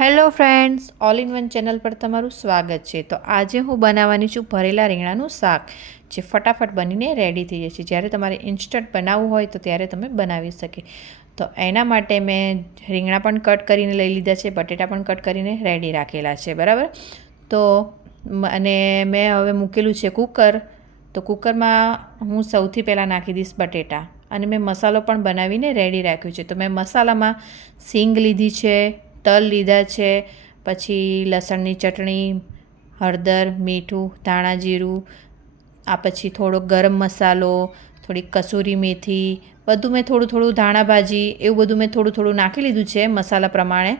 Hello friends all in one channel પર તમારું સ્વાગત છે. તો આજે હું બનાવવાની છું ભરેલા રીંગણાનું શાક, જે ફટાફટ બનીને રેડી થઈ જશે. જ્યારે તમારે ઇન્સ્ટન્ટ બનાવવું હોય તો ત્યારે તમે બનાવી શકે. તો એના માટે મેં રીંગણા પણ કટ કરીને લઈ લીધા છે, બટેટા પણ કટ કરીને રેડી રાખેલા છે, બરાબર? તો અને મેં હવે મૂકેલું છે કુકર તો કુકરમાં હું સૌથી પહેલાં નાખી દઈશ બટેટા. અને મેં મસાલો પણ બનાવીને રેડી રાખ્યો છે. તો મેં મસાલામાં સિંગ લીધી છે તલ લીધા છે, પછી લસણની ચટણી, હળદર, મીઠું, ધાણા જીરું, આ પછી થોડો ગરમ મસાલો થોડીક કસૂરી મેથી, બધું મેં થોડું થોડું ધાણા ભાજી, એવું બધું મેં થોડું થોડું નાખી લીધું છે મસાલા પ્રમાણે,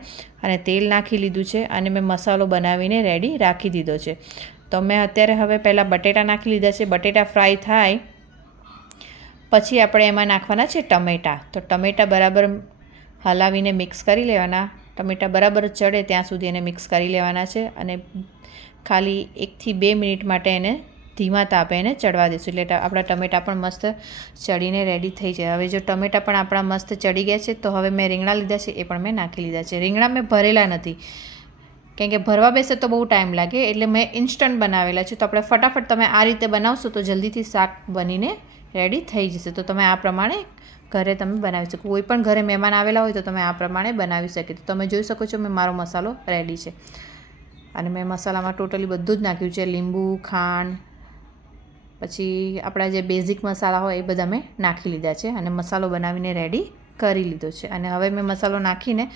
અને તેલ નાખી લીધું છે અને મેં મસાલો બનાવીને રેડી રાખી દીધો છે. તો મેં અત્યારે હવે પહેલાં બટેટા નાખી લીધા છે, બટેટા ફ્રાય થાય, પછી આપણે એમાં નાખવાના છે ટમેટાં. તો ટમેટાં બરાબર હલાવીને મિક્સ કરી લેવાના. ટમેટાં બરાબર ચડે ત્યાં સુધી એને મિક્સ કરી લેવાના છે અને ખાલી એકથી બે મિનિટ માટે એને ધીમા તાપે એને ચડવા દઈશું એટલે આપણા ટમેટાં પણ મસ્ત ચડીને રેડી થઈ જાય. હવે જો ટમેટાં પણ આપણા મસ્ત ચડી ગયા છે, તો હવે મેં રીંગણા લીધા છે, એ પણ મેં નાખી લીધા છે. રીંગણા મેં ભરેલા નથી. કેમ કે ભરવા બેસે તો બહુ ટાઈમ લાગે, એટલે મેં ઇન્સ્ટન્ટ બનાવેલા છે. તો આપણે ફટાફટ તમે આ રીતે બનાવશો તો જલ્દીથી શાક બનીને રેડી થઈ જશે. તો તમે આ પ્રમાણે ઘરે તમે બનાવી શકો. કોઈ પણ ઘરે મહેમાન આવેલા હોય તો તમે આ પ્રમાણે બનાવી શકે. તો તમે જોઈ શકો છો મેં મારો મસાલો રેડી છે. અને મેં મસાલામાં ટોટલી બધું જ નાખ્યું છે. લીંબુ, ખાંડ, પછી આપણા જે બેઝિક મસાલા હોય એ બધા મેં નાખી લીધા છે અને મસાલો બનાવીને રેડી કરી લીધો છે. અને હવે મેં મસાલો નાખીને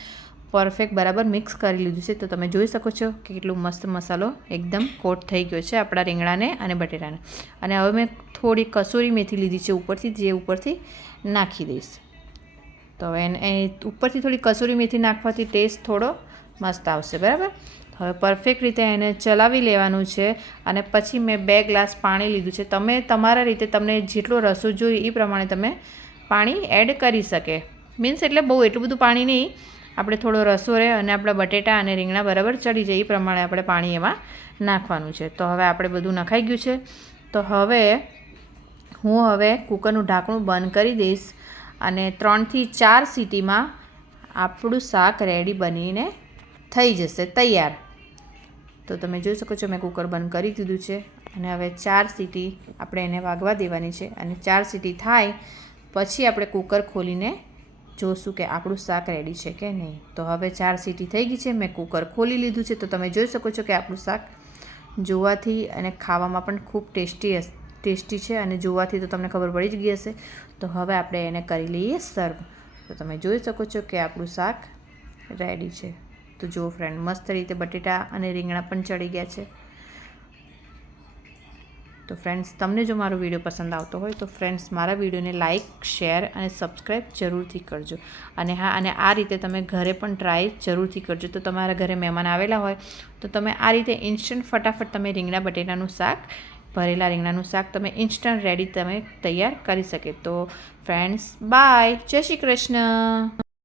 પરફેક્ટ બરાબર મિક્સ કરી લીધું છે. તો તમે જોઈ શકો છો કે કેટલું મસ્ત મસાલો એકદમ કોટ થઈ ગયો છે આપણા રીંગણાને અને બટેટાને. અને હવે મેં થોડી કસૂરી મેથી લીધી છે ઉપરથી, જે ઉપરથી નાખી દઈશ. તો હવે એ ઉપરથી થોડી કસૂરી મેથી નાખવાથી ટેસ્ટ થોડો મસ્ત આવશે, બરાબર? હવે પરફેક્ટ રીતે એને ચલાવી લેવાનું છે અને પછી મેં બે ગ્લાસ પાણી લીધું છે. તમે તમારા રીતે તમને જેટલો રસો જોઈએ એ પ્રમાણે તમે પાણી એડ કરી શકે. મીન્સ એટલે બહુ એટલું બધું પાણી નહીં આપણે થોડો રસો રહે અને આપણા બટેટા અને રીંગણા બરાબર ચડી જાય એ પ્રમાણે આપણે પાણી એમાં નાખવાનું છે. તો હવે આપણે બધું નખાઈ ગયું છે. તો હવે હું હવે કુકરનું ઢાંકણું બંધ કરી દઈશ અને ત્રણથી ચાર સીટીમાં આપણું શાક રેડી બનીને થઈ જશે, તૈયાર. તો તમે જોઈ શકો છો મેં કુકર બંધ કરી દીધું છે અને હવે ચાર સીટી આપણે એને વાગવા દેવાની છે અને ચાર સીટી થાય પછી આપણે કુકર ખોલીને જોશું કે આપણું શાક રેડી છે કે નહીં. તો હવે ચાર સીટી થઈ ગઈ છે, મેં કુકર ખોલી લીધું છે. તો તમે જોઈ શકો છો કે આપણું શાક જોવાથી અને ખાવામાં પણ ખૂબ ટેસ્ટી ટેસ્ટી છે અને જોવાથી તો તમને ખબર પડી જ ગઈ હશે. તો હવે આપણે એને કરી લઈએ સર્વ તો તમે જોઈ શકો છો કે આપણું શાક રેડી છે. તો જુઓ ફ્રેન્ડ મસ્ત રીતે બટેટા અને રીંગણા પણ ચડી ગયા છે. તો ફ્રેન્ડ્સ તમને જો મારો વીડિયો પસંદ આવતો હોય તો ફ્રેન્ડ્સ મારા વિડીયોને લાઇક શેર અને સબસ્ક્રાઈબ જરૂરથી કરજો. અને હા, અને આ રીતે તમે ઘરે પણ ટ્રાય જરૂરથી કરજો. તો તમારા ઘરે મહેમાન આવેલા હોય તો તમે આ રીતે ઇન્સ્ટન્ટ ફટાફટ તમે રીંગણા બટેટાનું શાક, ભરેલા રીંગણાનું શાક તમે ઇન્સ્ટન્ટ રેડી તમે તૈયાર કરી શકે. તો ફ્રેન્ડ્સ બાય જય શ્રી કૃષ્ણ.